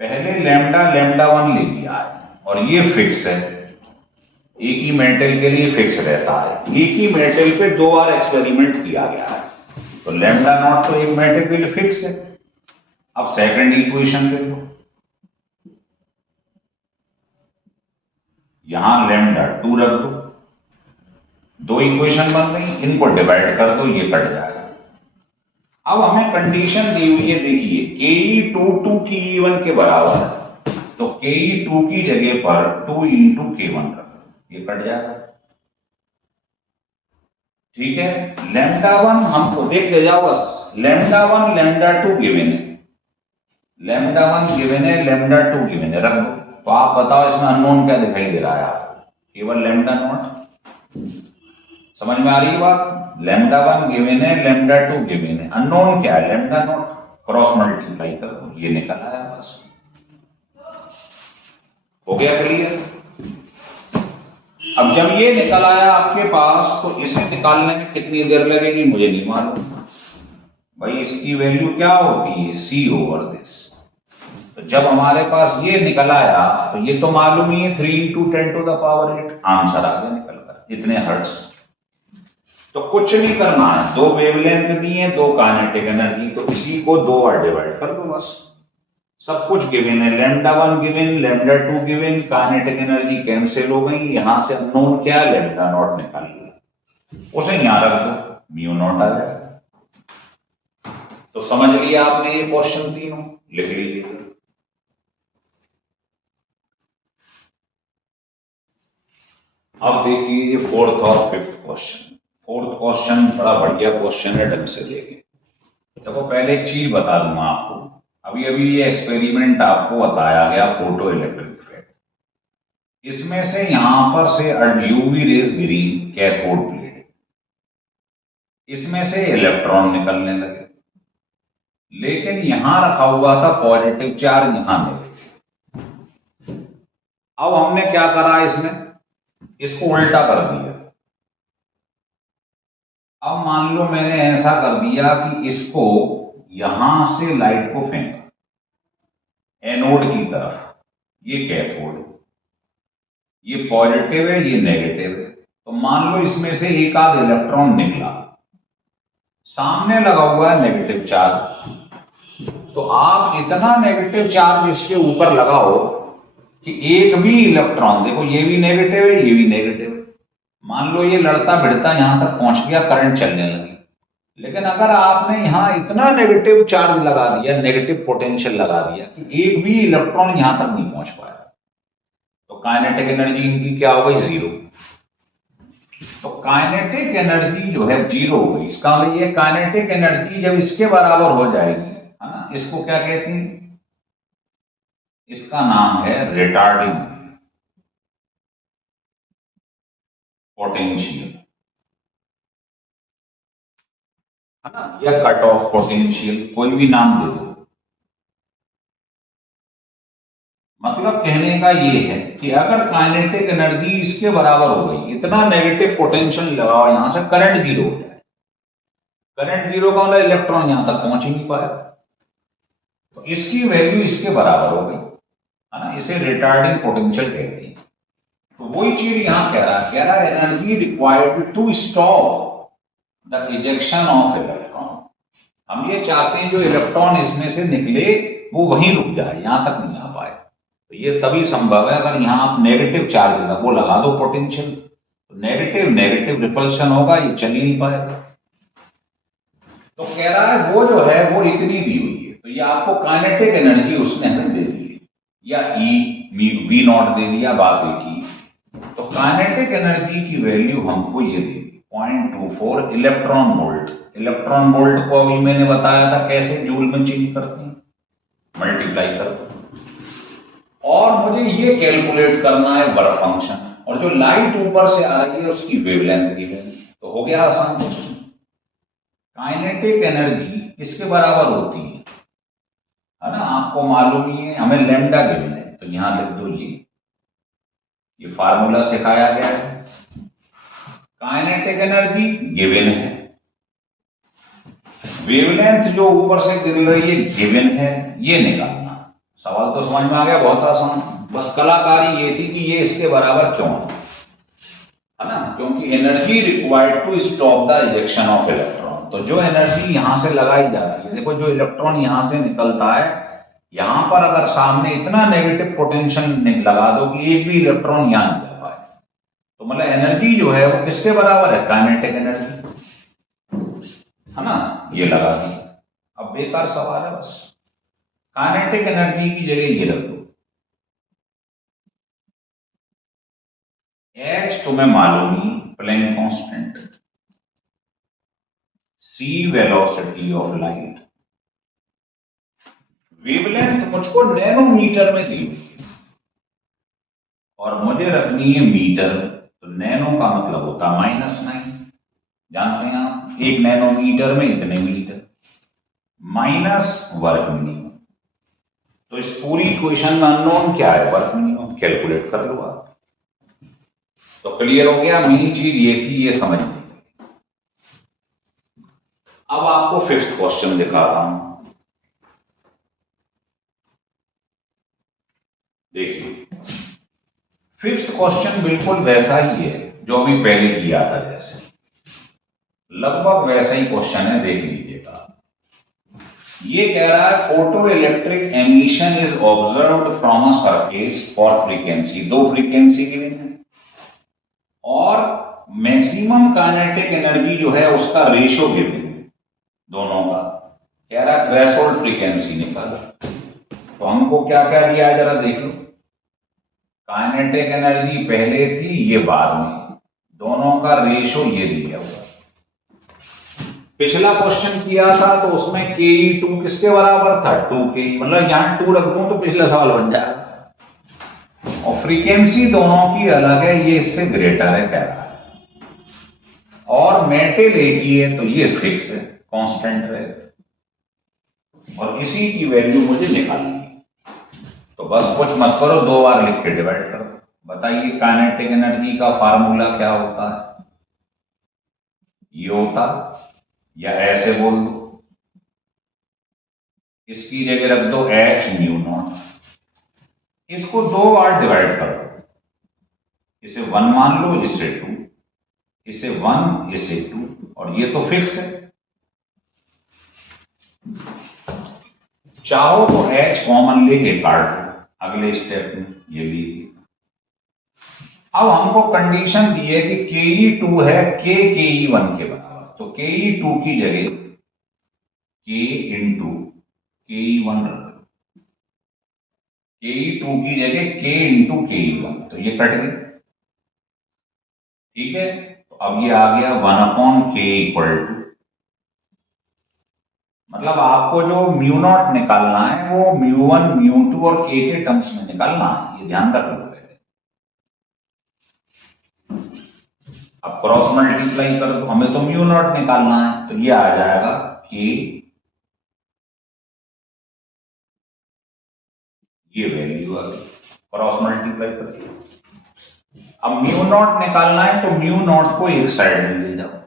पहले लैम्डा लैम्डा वन ले लिया है, और ये फिक्स है, एक ही मेटल के लिए फिक्स रहता है, एक ही मेटल पे दो बार एक्सपेरिमेंट किया गया है, तो लैम्डा नॉट तो एक मेटल के लिए फिक्स है। अब सेकंड इक्वेशन ले लो, यहां लैम्डा टू रख दो, दो इक्वेशन बन गई, इनको डिवाइड कर दो, ये कट जाएगा। अब हमें कंडीशन दी हुई है, देखिए के ई टू की ई वन के बराबर है, तो के ई टू की जगह पर टू इंटू के वन रख दो, ये कट जाएगा, ठीक है। लैम्डा वन हमको देख ले जाओ बस, lambda one lambda to given है, लैम्डा वन गिवन है, लैम्डा टू गिवन है, रख दो। तो आप बताओ इसमें अननोन क्या दिखाई दे रहा है आपको? केवल लैम्डा नॉट। समझ में आ रही है बात? लैम्डा वन गिवन है, लैम्डा टू गिवन है, अननोन क्या है? Lambda naught. क्रॉस मल्टीप्लाई कर दो, ये निकल आया, बस हो गया क्लियर। अब जब ये निकल आया आपके पास, तो इसे निकालने में कितनी देर लगेगी मुझे नहीं मालूम भाई। इसकी वैल्यू क्या होती है? सी ओवर दिस। तो जब हमारे पास ये निकल आया, तो ये तो मालूम ही है 3 इंटू 10⁸, आंसर आ गया निकल कर, इतने हर्ट्ज। तो कुछ नहीं करना है, दो वेवलेंथ दी है, दो काइनेटिक एनर्जी, तो इसी को दो बार डिवाइड कर दो बस। सब कुछ गिवन है, lambda one given, lambda two given, kinetic energy cancel हो गई, यहां से अननोन क्या? लैम्डा नॉट निकाल लिया, उसे यहां रख दो, म्यू नॉट आ जाएगा। तो समझ लिया आपने ये क्वेश्चन तीनों, लिख लीजिए। अब देखिए ये फोर्थ और फिफ्थ क्वेश्चन। फोर्थ क्वेश्चन बड़ा बढ़िया क्वेश्चन है, ढंग से देखें। देखो पहले एक चीज बता दूंगा आपको, अभी अभी ये एक्सपेरिमेंट आपको बताया गया फोटो इलेक्ट्रिक इफेक्ट। इसमें से यहां पर से यूवी रेज गिरी कैथोड प्लेट, इसमें से इलेक्ट्रॉन निकलने लगे, लेकिन यहां रखा हुआ था पॉजिटिव चार्ज, यहां नेगेटिव। अब हमने क्या करा, इसमें इसको उल्टा कर दिया। अब मान लो मैंने ऐसा कर दिया कि इसको यहां से लाइट को फेंका एनोड की तरफ, ये कैथोड, ये पॉजिटिव है, ये नेगेटिव है। तो मान लो इसमें से एक आध इलेक्ट्रॉन निकला, सामने लगा हुआ है नेगेटिव चार्ज। तो आप इतना नेगेटिव चार्ज इसके ऊपर लगाओ कि एक भी इलेक्ट्रॉन, देखो ये भी नेगेटिव है, ये भी नेगेटिव है, मान लो ये लड़ता भिड़ता यहां तक पहुंच गया, करंट चलने लगी। लेकिन अगर आपने यहां इतना नेगेटिव चार्ज लगा दिया, नेगेटिव पोटेंशियल लगा दिया कि एक भी इलेक्ट्रॉन यहां तक नहीं पहुंच पाया, तो काइनेटिक एनर्जी इनकी क्या हो गई, जीरो। तो काइनेटिक एनर्जी जो है जीरो हो गई। इसका मतलब ये काइनेटिक एनर्जी जब इसके बराबर हो जाएगी, है ना, इसको क्या कहते हैं, इसका नाम है रिटार्डिंग पोटेंशियल, है ना, या कट ऑफ पोटेंशियल, कोई भी नाम दे दो। मतलब कहने का ये है कि अगर काइनेटिक एनर्जी इसके बराबर हो गई, इतना नेगेटिव पोटेंशियल लगाओ यहां से, करंट जीरो हो जाए। करंट जीरो का मतलब इलेक्ट्रॉन यहां तक पहुंच ही नहीं पाएगा, तो इसकी वैल्यू इसके बराबर हो गई, है ना, इसे रिटार्डिंग पोटेंशियल कहते हैं। तो वही चीज यहां कह रहा है energy required to stop the ejection of electron. हम ये चाहते हैं जो इलेक्ट्रॉन इसमें से निकले वो वहीं रुक जाए, यहां तक नहीं आ पाए। तो ये तभी संभव है अगर यहां आप नेगेटिव चार्ज वो लगा दो पोटेंशियल, तो नेगेटिव नेगेटिव रिपल्शन होगा, ये चल ही नहीं पाएगा। तो कह रहा है वो जो है वो इतनी दी हुई है, तो ये आपको काइनेटिक एनर्जी उसने हमें दे दी है, या ई वी नॉट दे दिया, बात एक ही। तो काइनेटिक एनर्जी की वैल्यू हमको ये दी 0.24 इलेक्ट्रॉन वोल्ट। इलेक्ट्रॉन वोल्ट को अभी मैंने बताया था कैसे जूल में चेंज करते हैं, मल्टीप्लाई करते हैं। और मुझे ये कैलकुलेट करना है वर्क फंक्शन, और जो लाइट ऊपर से आ रही है उसकी वेवलेंथ गिवन। तो हो गया आसान क्वेश्चन। काइनेटिक एनर्जी किसके बराबर होती है ना, आपको मालूम ही है, हमें लैम्डा गिवन है, तो यहां लिख दो ये फार्मूला सिखाया गया है। काइनेटिक एनर्जी गिवन है, वेवलेंथ जो ऊपर से गिर रही है गिवन है, ये निकालना। सवाल तो समझ में आ गया, बहुत आसान। बस कलाकारी ये थी कि ये इसके बराबर क्यों है ना, क्योंकि energy required to stop the ejection of electron. तो जो एनर्जी यहां से लगाई जाती है, देखो जो इलेक्ट्रॉन यहां से निकलता है, यहां पर अगर सामने इतना नेगेटिव पोटेंशियल लगा दो कि एक भी इलेक्ट्रॉन यहां नहीं जा पाए, तो मतलब एनर्जी जो है वो किसके बराबर है, काइनेटिक एनर्जी, है ना, ये लगा दी। अब बेकार सवाल है, बस काइनेटिक एनर्जी की जगह ये रख दो। एच तुम्हें मालूम ही, Planck constant, c velocity of light, wavelength मुझको नैनोमीटर में दी हुई है और मुझे रखनी है मीटर में। तो नैनो का मतलब होता है -9, जानते हैं आप, 1 नैनोमीटर में इतने मीटर, माइनस वर्क मिनिमम। तो इस पूरी इक्वेशन में अननोन क्या है, वर्क मिनिमम, कैलकुलेट कर लो आप। तो क्लियर हो गया, मेन चीज ये थी, ये समझ ली। अब आपको 5th क्वेश्चन दिखा रहा हूं, देखिए 5th क्वेश्चन बिल्कुल वैसा ही है जो अभी पहले किया था, जैसे लगभग वैसा ही क्वेश्चन है, देख लीजिएगा। ये कह रहा है photo electric emission is observed from a surface for frequency, 2 frequency given है, और मैक्सिमम काइनेटिक एनर्जी जो है उसका रेशो गिवन है दोनों का। कह रहा है थ्रेशोल्ड फ्रीक्वेंसी निकालो। तो हमको क्या क्या दिया है जरा देख लो, काइनेटिक एनर्जी पहले थी, ये बाद में, दोनों का रेशो ये दिया हुआ। पिछला क्वेश्चन किया था तो उसमें ke2 किसके बराबर था, 2ke, मतलब यहां 2 रख दूं तो पिछला सवाल बन जाएगा। और फ्रीक्वेंसी दोनों की अलग है, ये इससे ग्रेटर है कह रहा है, और मेटल एक ही है तो ये फिक्स है, कांस्टेंट रहेगा, और इसी की वैल्यू मुझे निकालनी है। तो बस कुछ मत करो, 2 बार लिख के डिवाइड कर दो। बताइए काइनेटिक एनर्जी का फार्मूला क्या होता है, ये होता, या ऐसे बोल दो, इसकी जगह रख दो h μ0, इसको 2 बार डिवाइड कर दो, इसे 1 मान लो, इसे 2, इसे 1, इसे 2, और ये तो फिक्स है। चाहो तो h कॉमन लेके काट दो अगले स्टेप में, ये लीजिए। अब हमको कंडीशन दी है कि ke2 है k ke1 के बराबर, तो ke2 की जगह k इंटू ke1 रख दो, ke2 की जगह k इंटू ke1, तो ये कट गए, ठीक है। तो अब ये आ गया 1/k इक्वल टू, मतलब आपको जो μ0 निकालना है वो μ1 μ2 और k के टर्म्स में निकालना है, ये ध्यान रख लो। अब क्रॉस मल्टीप्लाई कर दो, हमें तो μ0 निकालना है, तो ये आ जाएगा कि ये वैल्यू आ गई, क्रॉस मल्टीप्लाई कर दिया। अब μ0 निकालना है तो μ0 को एक साइड में ले जाओ,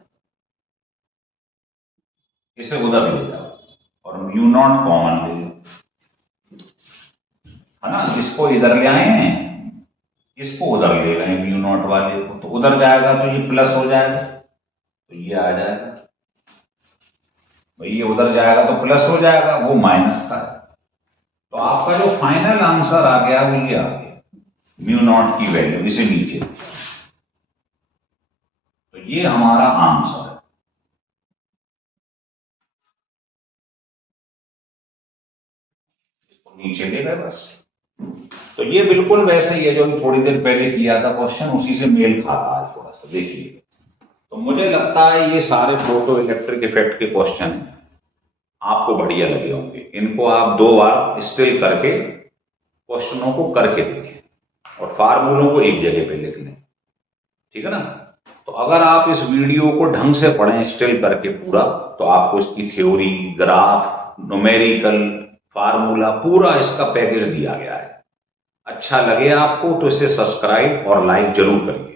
इसे उधर ले जाओ, और μ0 कॉमन ले लो, है ना। इसको इधर ले आए हैं, इसको उधर ले गए μ0 वाले को, तो उधर जाएगा तो ये प्लस हो जाएगा, तो ये आ जाएगा भाई, ये उधर जाएगा तो प्लस हो जाएगा, वो माइनस का है। तो आपका जो फाइनल आंसर आ गया वो ये आ गया, μ0 की वैल्यू, इसे नीचे, तो ये हमारा आंसर है। इसको नीचे ले गए बस। तो ये बिल्कुल वैसे ही है जो थोड़ी देर पहले किया था क्वेश्चन, उसी से मेल खाता है थोड़ा सा, देखिए। तो मुझे लगता है ये सारे फोटो इलेक्ट्रिक इफेक्ट के क्वेश्चन आपको बढ़िया लगे होंगे। इनको आप 2 बार स्टिल करके क्वेश्चनों को करके देखें, और फार्मूलों को एक जगह पे लिख लें, ठीक है ना। तो अगर आप इस वीडियो को ढंग से पढ़ें स्टिल करके पूरा, तो आपको इसकी थ्योरी, ग्राफ, न्यूमेरिकल, फार्मूला, पूरा इसका पैकेज दिया गया है। अच्छा लगे आपको तो इसे सब्सक्राइब और लाइक जरूर करें।